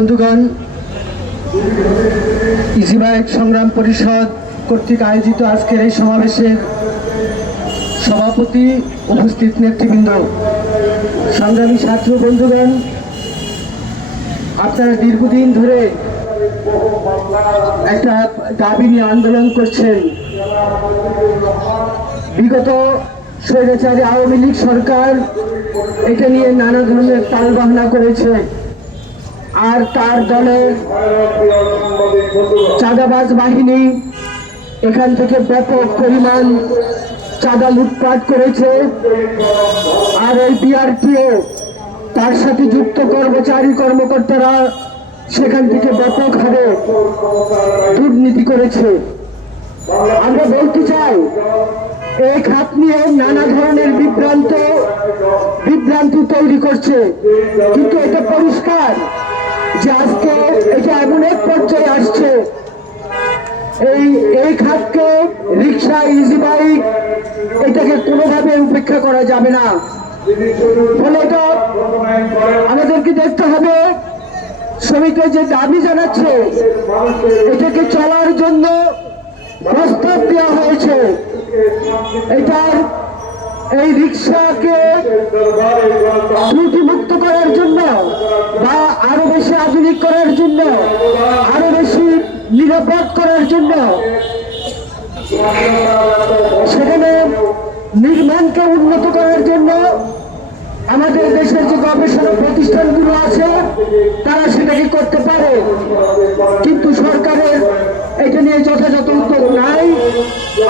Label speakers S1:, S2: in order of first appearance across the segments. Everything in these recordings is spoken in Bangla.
S1: বন্ধুগণ ইজিবাইক সংগ্রাম পরিষদ কর্তৃক আয়োজিত আজকের এই সমাবেশের সভাপতি উপস্থিত নেতৃবৃন্দ। সংগ্রামী ছাত্র বন্ধুগণ, আপনারা দীর্ঘদিন ধরে একটা দাবি নিয়ে আন্দোলন করছেন। বিগত স্বৈরাচারী আওয়ামী লীগ সরকার এটা নিয়ে নানা ধরনের তালবাহনা করেছে। আর তার দলের চাঁদাবাজ বাহিনী এখান থেকে ব্যাপক পরিমাণ চাঁদা লুটপাট করেছে। আর ওই বিআরটিও তার সাথে যুক্ত কর্মচারী কর্মকর্তারা সেখান থেকে ব্যাপক হারে দুর্নীতি করেছে। আমরা বলতে চাই এই খাত নিয়ে নানা ধরনের বিভ্রান্ত বিভ্রান্তি তৈরি করছে। কিন্তু এটা পরিষ্কার। যে আজকে এটা এমন এক পর্যায়ে আসছে, এই এই খাতকে রিক্সা ইজি বাইক এটাকে কোনোভাবে উপেক্ষা করা যাবে না। ফলে আমাদেরকে দেখতে হবে, শ্রমিকের যে দাবি জানাচ্ছে, এটাকে চলার জন্য প্রস্তাব দেওয়া হয়েছে। এটার এই রিক্সাকে ত্রুটিমুক্ত করার জন্য বা আরও বেশি আধুনিক করার জন্য, আরও বেশি নিরাপদ করার জন্য। সেখানে নির্মাণকে উন্নত করার জন্য আমাদের দেশের যে গবেষণা প্রতিষ্ঠানগুলো আছে, তারা সেটাকে করতে পারে। কিন্তু সরকারের এটা নিয়ে যথাযথ উদ্যোগ নাই।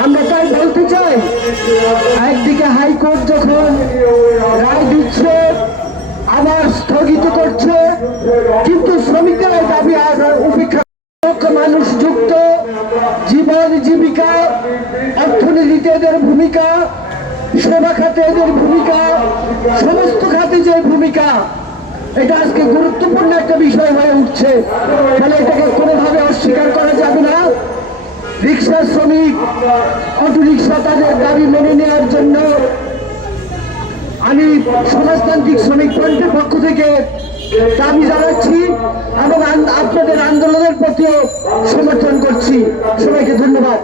S1: আমরা তাই বলতে চাই, একদিকে হাইকোর্ট যখন রায় দিচ্ছে, আবার স্থগিত করছে, কিন্তু শ্রমিকরা এই দাবি আর মানুষ যুক্ত, জীবন জীবিকা, অর্থনীতিতে এদের ভূমিকা, সেবা খাতে এদের ভূমিকা, সমস্ত খাতে যে ভূমিকা, এটা আজকে গুরুত্বপূর্ণ একটা বিষয় হয়ে উঠছে। ফলে এটাকে কোনোভাবে অস্বীকার করা যাবে না। রিক্সা শ্রমিক, অটো রিক্সা তাদের দাবি মেনে নেওয়ার জন্য আমি সমাজতান্ত্রিক শ্রমিক ফ্রন্টের পক্ষ থেকে দাবি জানাচ্ছি এবং আপনাদের আন্দোলনের প্রতিও সমর্থন করছি। সবাইকে ধন্যবাদ।